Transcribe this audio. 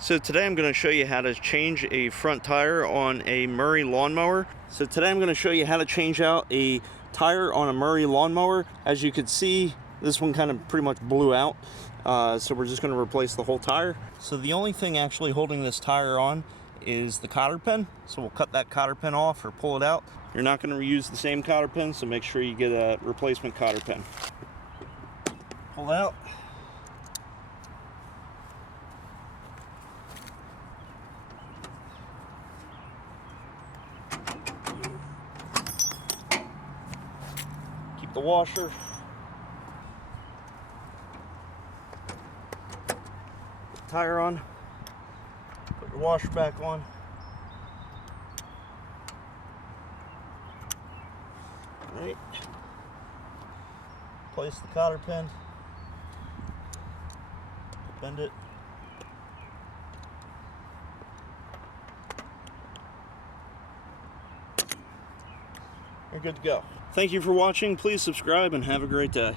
So today I'm going to show you how to change a front tire on a Murray lawnmower. So today I'm going to show you how to change out a tire on a Murray lawnmower. As you can see, this one kind of pretty much blew out. So we're just going to replace the whole tire. So the only thing actually holding this tire on is the cotter pin. So we'll cut that cotter pin off or pull it out. You're not going to reuse the same cotter pin, so make sure you get a replacement cotter pin. Pull out. Keep the washer. Put the tire on. Put your washer back on. Right. Place the cotter pin. Bend it. You're good to go. Thank you for watching. Please subscribe and have a great day.